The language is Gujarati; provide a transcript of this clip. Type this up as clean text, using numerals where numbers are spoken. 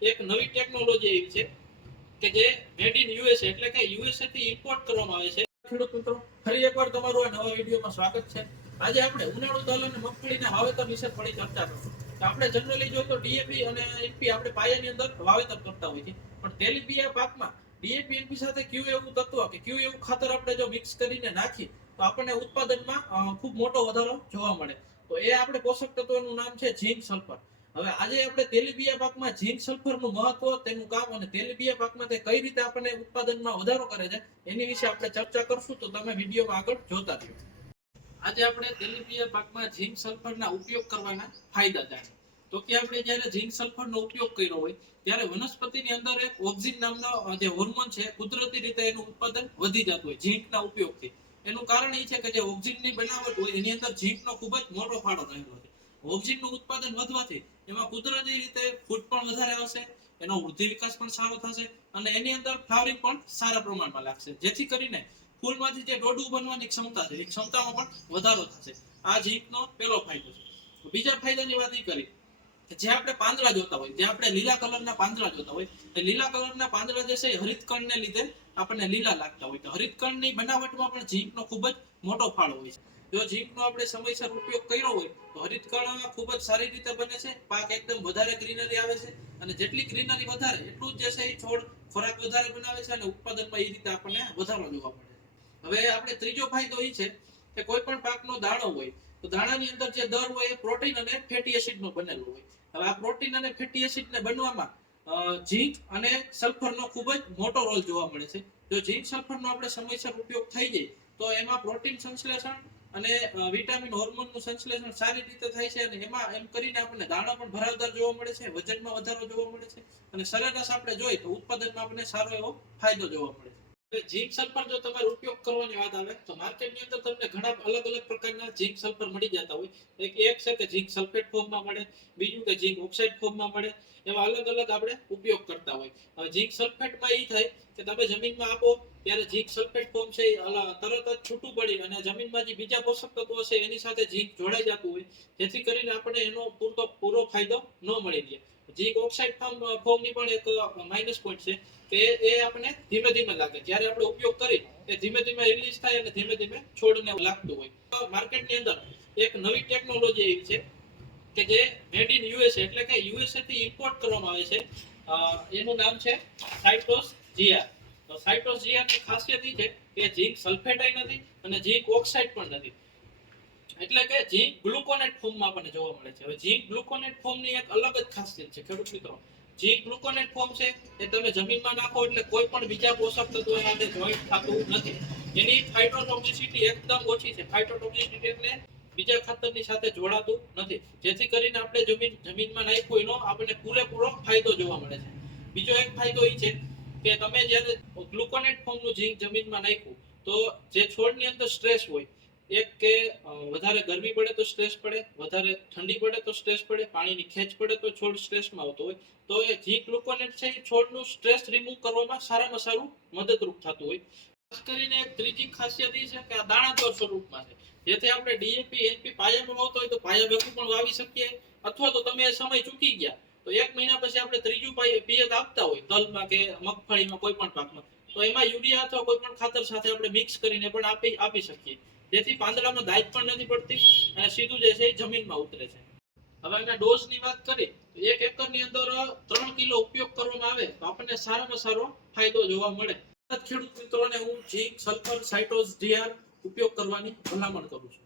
એક નવી ટેકનોલોજી આવી છે કે જે મેડ ઇન યુએસએ એટલે કે યુએસએ થી ઇમ્પોર્ટ કરવામાં આવે છે। ખેડૂત મિત્રો, ફરી એકવાર તમારું આ નવા વિડીયોમાં સ્વાગત છે। આજે આપણે ઉનાળુ તલ અને મગફળીના વાવેતર વિશે થોડી ચર્ચા કરીશું। તો આપણે જનરલી જોઈએ તો ડીએપી અને એનપી આપણે પાયાની અંદર વાવેતર કરતા હોઈએ છીએ, પણ તેલીબિયા પાકમાં ડીએપી એનપી સાથે કયું એવું તત્વ કે કયું એવું ખાતર આપણે જો મિક્સ કરીને નાખીએ તો આપણને ઉત્પાદનમાં ખૂબ મોટો વધારો જોવા મળે। તો એ આપણે પોષક તત્વનું નામ છે ઝીંક સલ્ફર। હવે આજે આપણે તેલીબિયા પાકમાં ઝીંક સલ્ફરનું મહત્વ, તેનું કામ અને તેલીબિયા પાકમાં તે કઈ રીતે આપણને ઉત્પાદનમાં વધારો કરે છે એની વિશે આપણે ચર્ચા કરશું। તો તમે વિડીયોમાં આગળ જોતા રહ્યો। આજે આપણે તેલીબિયા પાકમાં ઝીંક સલ્ફરના ઉપયોગ કરવાના ફાયદા જાણીએ। તો કે આપણે જ્યારે ઝીંક સલ્ફરનો ઉપયોગ કર્યો હોય ત્યારે વનસ્પતિની અંદર એક ઓક્સિન નામનો જે હોર્મોન છે કુદરતી રીતે એનું ઉત્પાદન વધી જતું હોય ઝીંકના ઉપયોગથી। એનું કારણ એ છે કે જે ઓક્સિનની બનાવટ હોય એની અંદર ઝીંકનો ખૂબ જ મોટો ફાળો રહેલો છે। ઓક્સિનનું ઉત્પાદન વધવાથી એમાં કુદરતી રીતે ફૂટ પણ વધારે આવશે, એનો વૃદ્ધિ વિકાસ પણ સારો થશે અને એની અંદર ફ્લાવરિંગ પણ સારા પ્રમાણમાં લાગશે, જેથી કરીને ફૂલમાંથી જે ડોડું બનવાની ક્ષમતા છે એ ક્ષમતામાં પણ વધારો થશે। આ ઝીંકનો પહેલો ફાયદો છે। બીજા ફાયદાની વાત એ કરી કે જે આપણે પાંદડા જોતા હોય, જે આપણે લીલા કલરના પાંદડા જોતા હોય, એ લીલા કલરના પાંદડા જે છે એ હરિતકણને લીધે આપણને લીલા લાગતા હોય। તો હરિતકણની બનાવટમાં પણ ઝીંકનો ખૂબ જ મોટો ફાળો હોય છે। જો ઝીંકનો આપણે સમયસર ઉપયોગ કર્યો હોય તો હરિતકણ ખૂબ જ સારી રીતે બને છે, પાક એકદમ વધારે ગ્રીનરી આવે છે અને જેટલી ગ્રીનરી વધારે એટલું જ જે છે એ છોડ ખોરાક વધારે બનાવે છે અને ઉત્પાદનમાં એ રીતે આપણને વધારો જોવા મળે છે। હવે આપણે ત્રીજો ફાયદો એ છે કે કોઈ પણ પાકનો દાણો હોય તો દાણાની અંદર જે દર હોય એ પ્રોટીન અને ફેટી એસિડનો બનેલો હોય। હવે આ પ્રોટીન અને ફેટી એસિડને બનવામાં ઝીંક અને સલ્ફરનો ખૂબ જ મોટો રોલ જોવા મળે છે। જો ઝીંક સલ્ફરનો આપણે સમયસર ઉપયોગ થઈ જાય તો એમાં પ્રોટીન સંશ્લેષણ અને વિટામિન હોર્મોનનું સંશ્લેષણ સારી રીતે થાય છે અને એમાં એમ કરીને આપણને દાણા પણ ભરાવદાર જોવા મળે છે, વજનમાં વધારો જોવા મળે છે અને સરેરાશ આપણે જોઈએ તો ઉત્પાદનમાં આપણને સારો એવો ફાયદો જોવા મળે છે। ઝીંક સલ્ફર જો તમારે ઉપયોગ કરવાની વાત આવે તો માર્કેટની અંદર તમને ઘણા અલગ અલગ પ્રકારના ઝીંક સલ્ફર મળી જતા હોય। એક છે કે ઝીંક સલ્ફેટ ફોર્મમાં મળે, બીજું કે ઝીંક ઓક્સાઇડ ફોર્મમાં મળે, એવા અલગ અલગ આપણે ઉપયોગ કરતા હોય। હવે ઝીંક સલ્ફેટમાં એ થાય કે તમે જમીનમાં આપો ત્યારે ઝીંક સલ્ફેટ ફોર્મ છે તરત જ છૂટું પડી અને જમીનમાં જે બીજા પોષક તત્વો છે એની સાથે ઝીંક જોડાઈ જતું હોય, જેથી કરીને આપણે એનો પૂરો ફાયદો ન મળી રહે। ઝીંક ઓક્સાઇડ ફોર્મની પણ એક માઇનસ પોઈન્ટ છે કે એ આપણે ધીમે ધીમે લાગે, જ્યારે આપણે ઉપયોગ કરી એ ધીમે ધીમે રિલીઝ થાય અને ધીમે ધીમે છોડને લાગતું હોય। માર્કેટની અંદર એક નવી ટેકનોલોજી આવી છે કે જે મેડ ઇન યુએસએ એટલે કે યુએસએ થી ઇમ્પોર્ટ કરવામાં આવે છે। એનું નામ છે સાઇટોસ જીઆર। તો સાઇટોસ જીઆર ની ખાસિયત એ છે કે ઝીંક સલ્ફેટ નથી અને ઝીંક ઓક્સાઇડ પણ નથી, એટલે કે ઝીંક ગ્લુકોનેટ ફોર્મમાં આપણને જોવા મળે છે। હવે ઝીંક ગ્લુકોનેટ ફોર્મની એક અલગ જ ખાસિયત છે ખેડૂત મિત્રો। ઝીંક ગ્લુકોનેટ ફોર્મ છે એ તમે જમીનમાં નાખો એટલે કોઈ પણ બીજા પોષક તત્વો સાથે જોઈન્ટ થતું નથી। એની ફાઇટોટોક્સિસિટી એકદમ ઓછી છે। ફાઇટોટોક્સિસિટી એટલે બીજા ખાતરની સાથે જોડાતું નથી, જેથી કરીને આપણે જમીનમાં નાખ્યું એનો આપણને પૂરેપૂરો ફાયદો જોવા મળે છે। બીજો એક ફાયદો એ છે કે તમે જ્યારે ગ્લુકોનેટ ફોર્મનું ઝીંક જમીનમાં નાખ્યું તો જે છોડની અંદર સ્ટ્રેસ હોય, એક કે વધારે ગરમી પડે તો સ્ટ્રેસ પડે, વધારે ઠંડી પડે તો સ્ટ્રેસ પડે, પાણીની ખેંચ પડે તો છોડ સ્ટ્રેસમાં આવતો હોય, તો એ ઝીંક ગ્લુકોનેટ છે એ છોડનું સ્ટ્રેસ રિમૂવ કરવામાં સારામાં સારું મદદરૂપ થતું હોય। ખાસ કરીને એક ત્રીજી ખાસિયત એ છે કે આ દાણાદાર સ્વરૂપમાં છે, જેથી આપણે ડીએપી એનપી પાયામાં વાવતો હોય તો પાયા ભેગું પણ વાવી શકીએ, અથવા તો તમે સમય ચૂકી ગયા તો એક મહિના પછી આપણે ત્રીજું પિયત આપતા હોય તલમાં કે મગફળીમાં કોઈ પણ પાકમાં, તો એમાં યુરિયા અથવા કોઈ પણ ખાતર સાથે આપણે મિક્સ કરીને પણ આપી શકીએ, જેથી પાંદડામાં દાઈત પણ નથી પડતી અને સીધું જે છે એ જમીનમાં ઉતરે છે। હવે એના ડોઝની વાત કરીએ તો 1 એકરની અંદર 3 કિલો ઉપયોગ કરવામાં આવે તો આપણને સારામાં સારો ફાયદો જોવા મળે। ખેડૂત મિત્રોને હું ઝીંક સલ્ફર સાઇટોસ જીઆર ઉપયોગ કરવાની ભલામણ કરું છું।